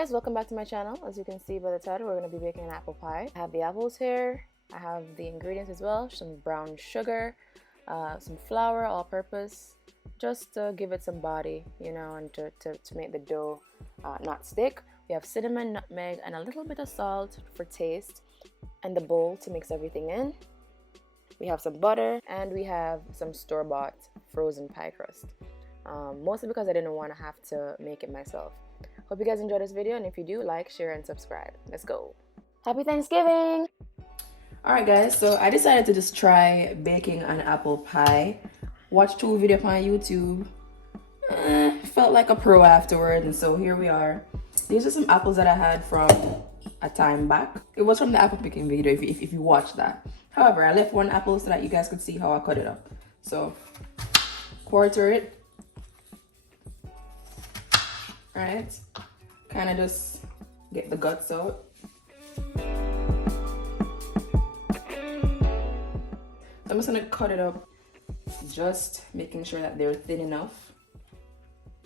guys, welcome back to my channel. As you can see by the title, we're going to be baking an apple pie. I have the apples here. I have the ingredients as well, some brown sugar, some flour, all purpose, just to give it some body, you know, and to make the dough not stick. We have cinnamon, nutmeg, and a little bit of salt for taste, and the bowl to mix everything in. We have some butter, and we have some store-bought frozen pie crust, mostly because I didn't want to have to make it myself. Hope you guys enjoyed this video, and if you do, like, share, and subscribe. Let's go. Happy Thanksgiving! Alright guys, so I decided to just try baking an apple pie. Watched 2 videos on YouTube. Felt like a pro afterward, and so here we are. These are some apples that I had from a time back. It was from the apple picking video if you watched that. However, I left one apple so that you guys could see how I cut it up. So, quarter it. Alright, kind of just get the guts out. I'm just gonna cut it up, just making sure that they're thin enough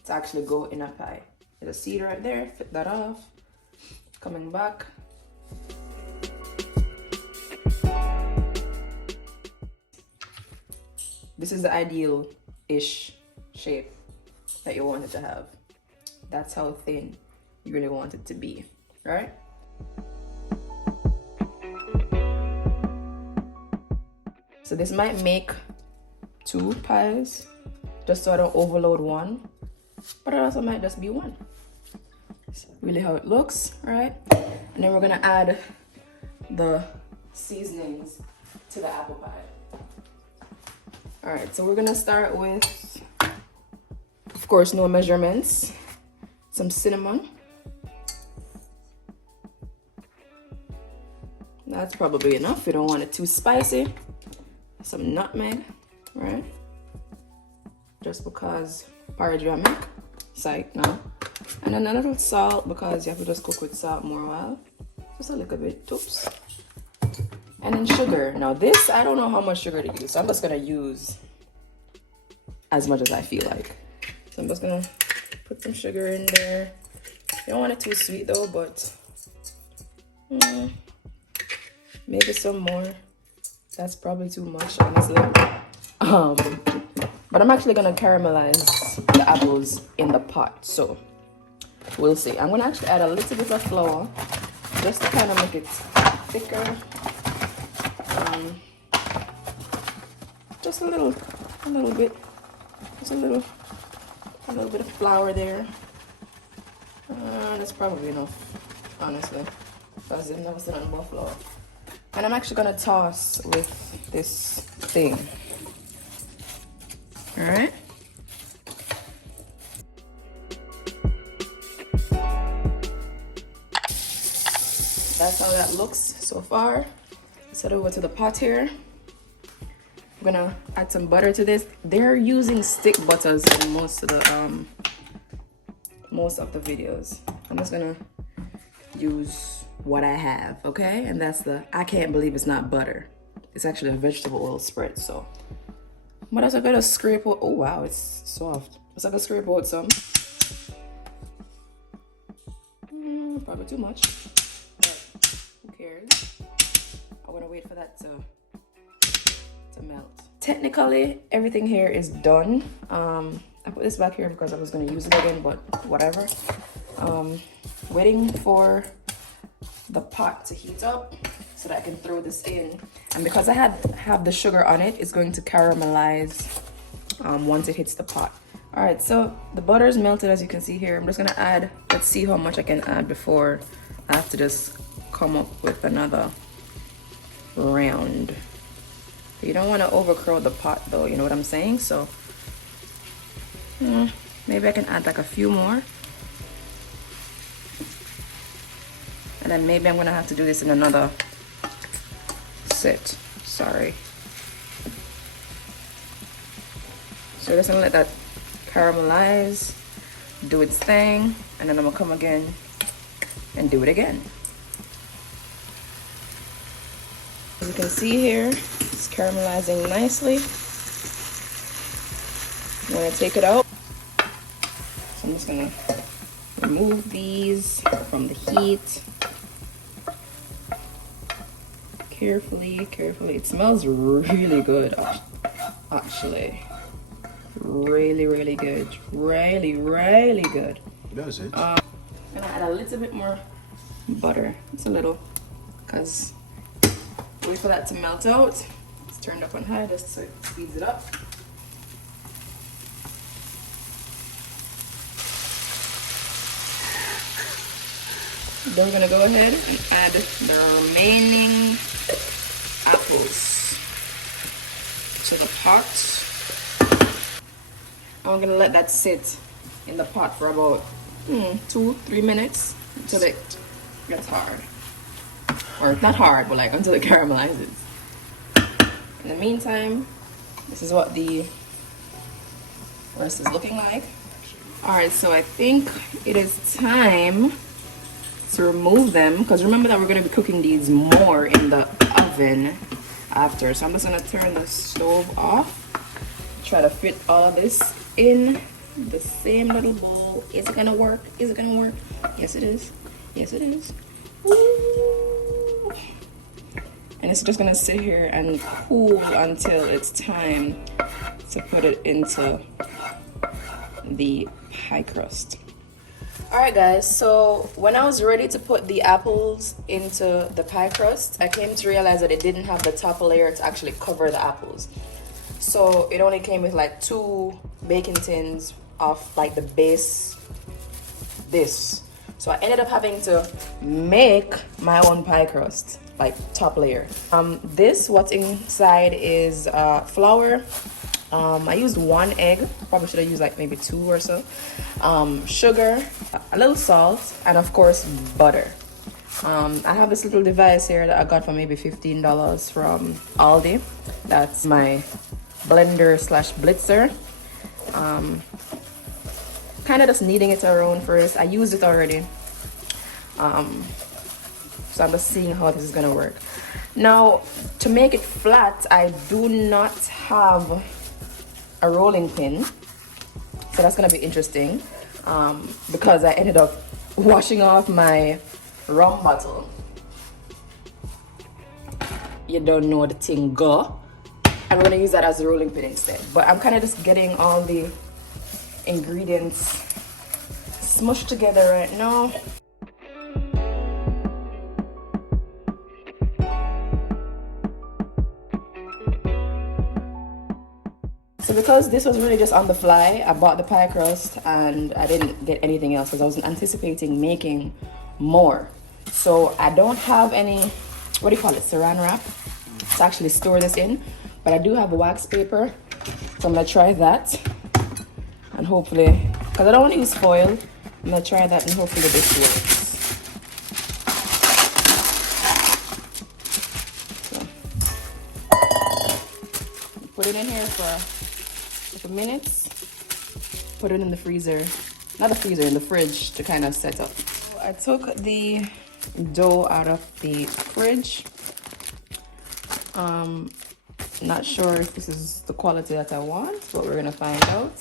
to actually go in a pie. There's a seed right there, fit that off. Coming back. This is the ideal-ish shape that you want it to have. That's how thin you really want it to be, right? So this might make 2 pies, just so I don't overload one, but it also might just be one. That's really how it looks, right? And then we're gonna add the seasonings to the apple pie. All right, so we're gonna start with, of course, no measurements. Some cinnamon. That's probably enough. We don't want it too spicy. Some nutmeg, right? Just because paradramic, psych, no. And then a little salt because you have to just cook with salt more while. Just a little bit, oops. And then sugar. Now this, I don't know how much sugar to use, so I'm just gonna use as much as I feel like. So I'm just gonna put some sugar in there. You don't want it too sweet though, but maybe some more. That's probably too much, honestly. But I'm actually gonna caramelize the apples in the pot, so we'll see. I'm gonna actually add a little bit of flour just to kind of make it thicker. Just a little bit, just a little bit of flour there. That's probably enough, honestly, because I've never seen more flour. And I'm actually gonna toss with this thing. All right. That's how that looks so far. Let's head over to the pot here. I'm gonna add some butter to this. They're using stick butters in most of the videos. I'm just gonna use what I have, okay? And that's I can't believe it's not butter. It's actually a vegetable oil spread, so. But I'm gonna scrape out, oh wow, it's soft. So I'm gonna scrape out some. Probably too much, but who cares? I wanna wait for that to melt. Technically, everything here is done. I put this back here because I was gonna use it again, but whatever. Waiting for the pot to heat up so that I can throw this in, and because I have the sugar on it, it's going to caramelize once it hits the pot. All right, so the butter is melted, as you can see here. I'm just gonna add, let's see how much I can add before I have to just come up with another round. You don't want to overcrowd the pot though, you know what I'm saying? So maybe I can add like a few more. And then maybe I'm gonna have to do this in another set. Sorry. So just gonna let that caramelize, do its thing, and then I'm gonna come again and do it again. As you can see here, it's caramelizing nicely. I'm gonna take it out. So I'm just gonna remove these from the heat. Carefully, carefully. It smells really good, actually. Really, really good. Really, really good. Does it? I'm gonna add a little bit more butter. Just a little, because wait for that to melt out. It's turned up on high just so it speeds it up. Then we're gonna go ahead and add the remaining apples to the pot. I'm gonna let that sit in the pot for about 2-3 minutes until it gets hard. Or not hard, but like until it caramelizes. In the meantime, this is what the rest is looking like. Alright, so I think it is time to remove them, because remember that we're going to be cooking these more in the oven after. So I'm just going to turn the stove off, try to fit all of this in the same little bowl. Is it going to work? Is it going to work? Yes, it is. Yes, it is. Ooh. And it's just going to sit here and cool until it's time to put it into the pie crust. Alright guys, so when I was ready to put the apples into the pie crust, I came to realize that it didn't have the top layer to actually cover the apples. So it only came with like 2 baking tins of like the base this. So I ended up having to make my own pie crust, like top layer. What's inside is flour. I used 1 egg, probably should have used like maybe 2 or so. Sugar, a little salt, and of course butter. I have this little device here that I got for maybe $15 from Aldi. That's my blender slash blitzer. Kind of just kneading it around first. I used it already. So I'm just seeing how this is gonna work. Now, to make it flat, I do not have a rolling pin, so that's gonna be interesting, because I ended up washing off my rum bottle. You don't know the thing go, and we're gonna use that as a rolling pin instead. But I'm kind of just getting all the ingredients smushed together right now. So because this was really just on the fly, I bought the pie crust and I didn't get anything else because I wasn't anticipating making more. So I don't have any, what do you call it, saran wrap to actually store this in, but I do have wax paper, so I'm gonna try that, and hopefully, because I don't want to use foil, I'm gonna try that and hopefully this works. So, put it in here for minutes, put it in the freezer, not the freezer, in the fridge to kind of set up. So I took the dough out of the fridge. Not sure if this is the quality that I want, but we're gonna find out.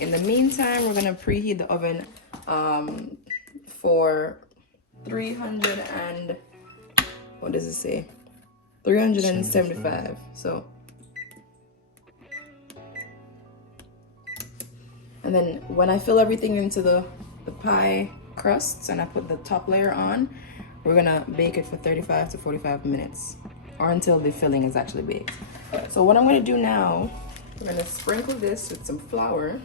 In the meantime, we're gonna preheat the oven for 300 and, what does it say? 375. So, and then when I fill everything into the pie crusts and I put the top layer on, we're gonna bake it for 35 to 45 minutes, or until the filling is actually baked. So what I'm gonna do now, we're gonna sprinkle this with some flour.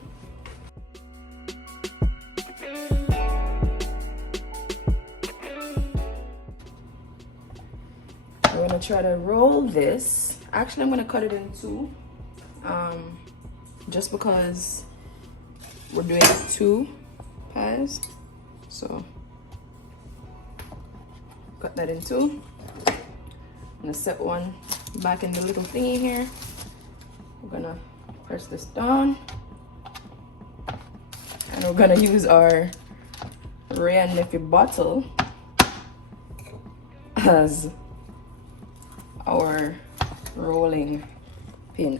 We're gonna try to roll this. Actually, I'm gonna cut it in 2, just because we're doing 2 pies. So cut that in 2. I'm gonna set one back in the little thingy here. We're gonna press this down, and we're gonna use our Ray and Nephew bottle as our rolling pin.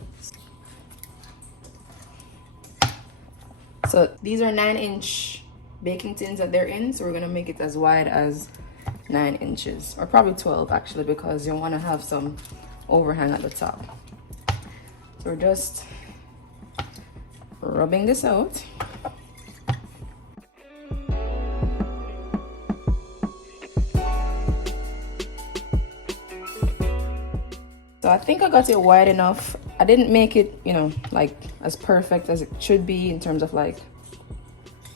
So these are 9-inch baking tins that they're in, so we're gonna make it as wide as 9 inches, or probably 12 actually, because you want to have some overhang at the top. So we're just rubbing this out. So I think I got it wide enough. I didn't make it, you know, like as perfect as it should be in terms of like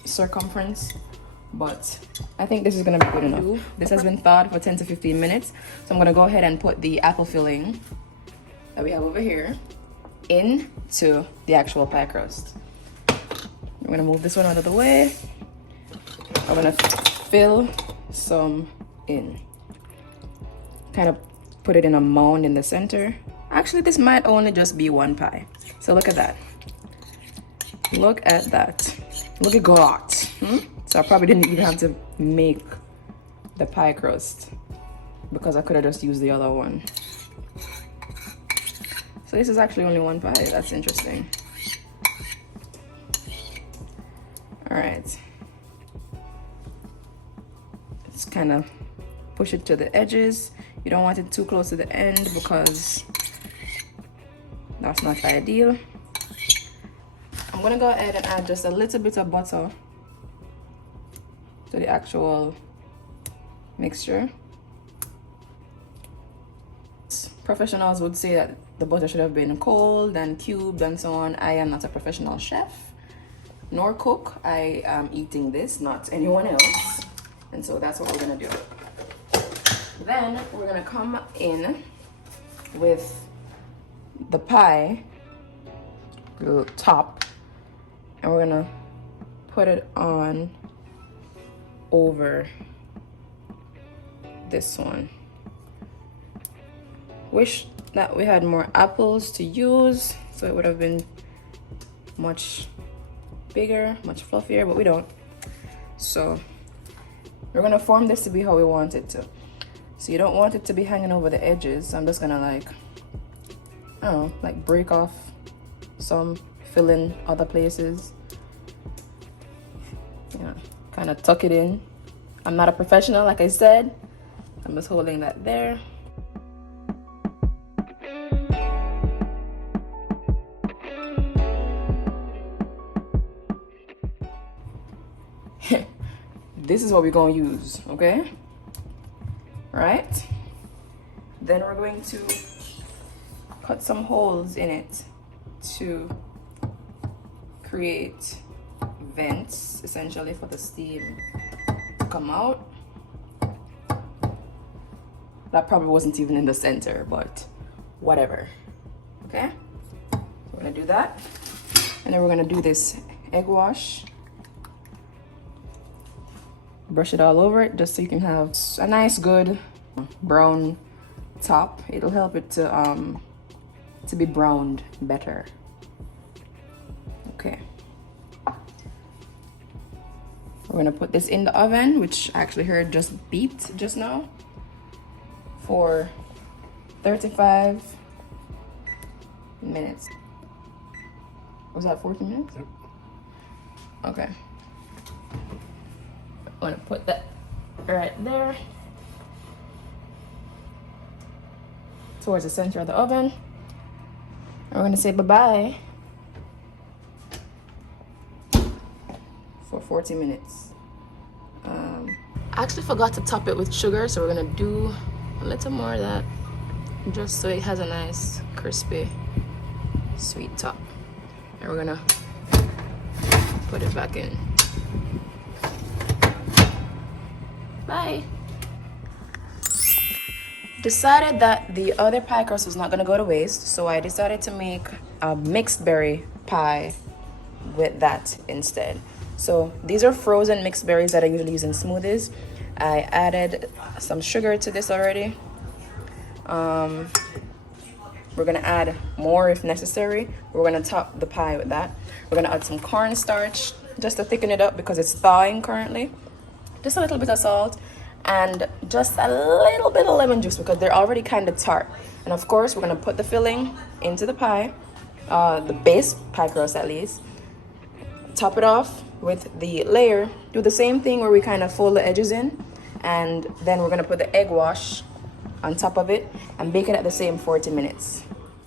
circumference, but I think this is gonna be good enough. This has been thawed for 10 to 15 minutes. So I'm gonna go ahead and put the apple filling that we have over here into the actual pie crust. I'm gonna move this one out of the way. I'm gonna fill some in. Kind of put it in a mound in the center. Actually, this might only just be one pie. So look at that. Look at that. Look at God. So I probably didn't even have to make the pie crust because I could have just used the other one. So this is actually only one pie. That's interesting. All right. Let's kind of push it to the edges. You don't want it too close to the end because that's not ideal. I'm gonna go ahead and add just a little bit of butter to the actual mixture. Professionals would say that the butter should have been cold and cubed and so on. I am not a professional chef nor cook. I am eating this, not anyone else. And so that's what we're gonna do. Then we're gonna come in with the pie, the top, and we're gonna put it on over this one. Wish that we had more apples to use, so it would have been much bigger, much fluffier, but we don't. So we're gonna form this to be how we want it to. So you don't want it to be hanging over the edges. I'm just gonna like, I don't know, like break off some, fill in other places. Yeah, kind of tuck it in. I'm not a professional, like I said. I'm just holding that there. This is what we're gonna use, okay? Right? Then we're going to cut some holes in it to create vents, essentially, for the steam to come out. That probably wasn't even in the center, but whatever. Okay? So we're gonna do that. And then we're gonna do this egg wash. Brush it all over it just so you can have a nice good brown top. It'll help it to be browned better. Okay. We're gonna put this in the oven, which I actually heard just beeped just now, for 35 minutes. Was that 14 minutes? Yep. Okay. I'm gonna put that right there towards the center of the oven. And we're gonna say bye-bye for 40 minutes. I actually forgot to top it with sugar, so we're gonna do a little more of that just so it has a nice crispy sweet top. And we're gonna put it back in. Bye. Decided that the other pie crust was not gonna go to waste, so I decided to make a mixed berry pie with that instead. So these are frozen mixed berries that I usually use in smoothies. I added some sugar to this already. We're gonna add more if necessary. We're gonna top the pie with that. We're gonna add some cornstarch just to thicken it up because it's thawing currently. Just a little bit of salt and just a little bit of lemon juice because they're already kind of tart. And of course, we're gonna put the filling into the pie, the base pie crust at least. Top it off with the layer, do the same thing where we kind of fold the edges in, and then we're gonna put the egg wash on top of it and bake it at the same 40 minutes.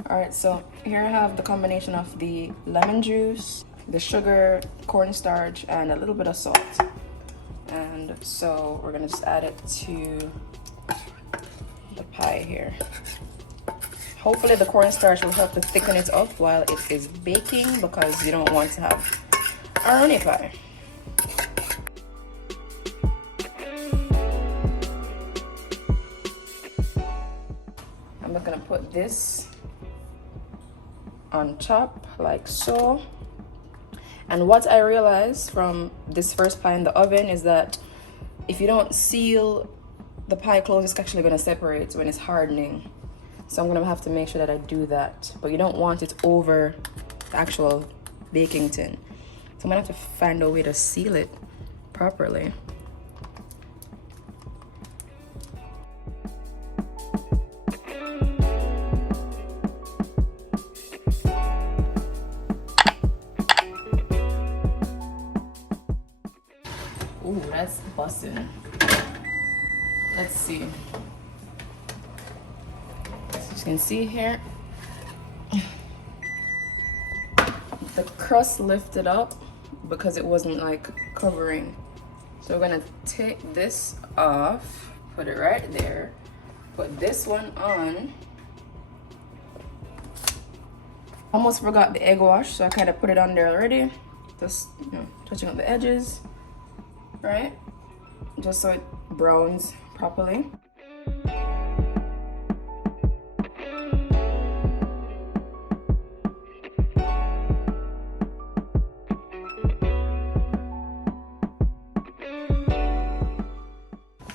All right, so here I have the combination of the lemon juice, the sugar, cornstarch, and a little bit of salt. And so we're gonna just add it to the pie here. Hopefully the cornstarch will help to thicken it up while it is baking, because you don't want to have a runny pie. I'm just gonna put this on top like so. And what I realized from this first pie in the oven is that if you don't seal the pie closed, it's actually gonna separate when it's hardening. So I'm gonna have to make sure that I do that. But you don't want it over the actual baking tin. So I'm gonna have to find a way to seal it properly. Ooh, that's busting. Let's see. As you can see here, the crust lifted up because it wasn't like covering. So we're gonna take this off, put it right there, put this one on. Almost forgot the egg wash, so I kind of put it on there already. Just, you know, touching up the edges, right? Just so it browns properly.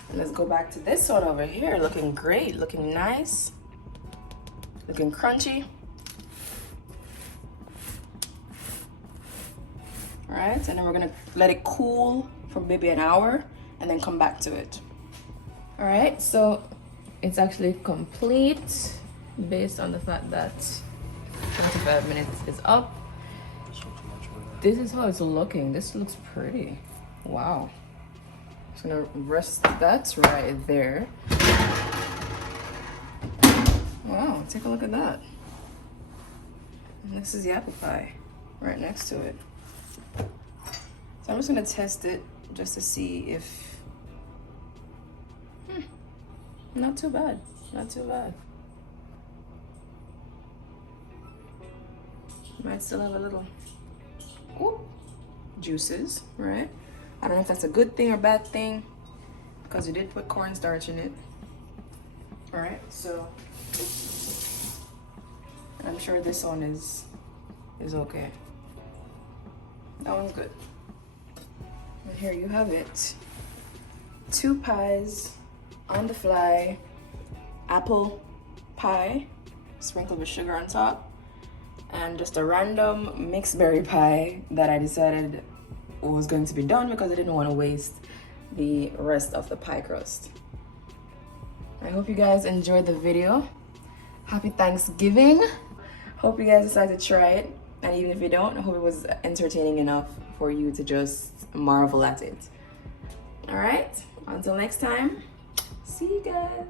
And let's go back to this one over here, looking great, looking nice, looking crunchy. All right, and then we're gonna let it cool for maybe an hour and then come back to it. All right, so it's actually complete based on the fact that 25 minutes is up. This is how it's looking. This looks pretty. Wow. Just gonna rest that right there. Wow, take a look at that. And this is the apple pie right next to it. So I'm just gonna test it just to see if, not too bad, not too bad. Might still have a little juices, right? I don't know if that's a good thing or bad thing, because we did put cornstarch in it. All right, so I'm sure this one is okay. That one's good. And here you have it. 2 pies on the fly, apple pie, sprinkled with sugar on top, and just a random mixed berry pie that I decided was going to be done because I didn't want to waste the rest of the pie crust. I hope you guys enjoyed the video. Happy Thanksgiving. Hope you guys decide to try it. And even if you don't, I hope it was entertaining enough for you to just marvel at it. All right, until next time, see you guys.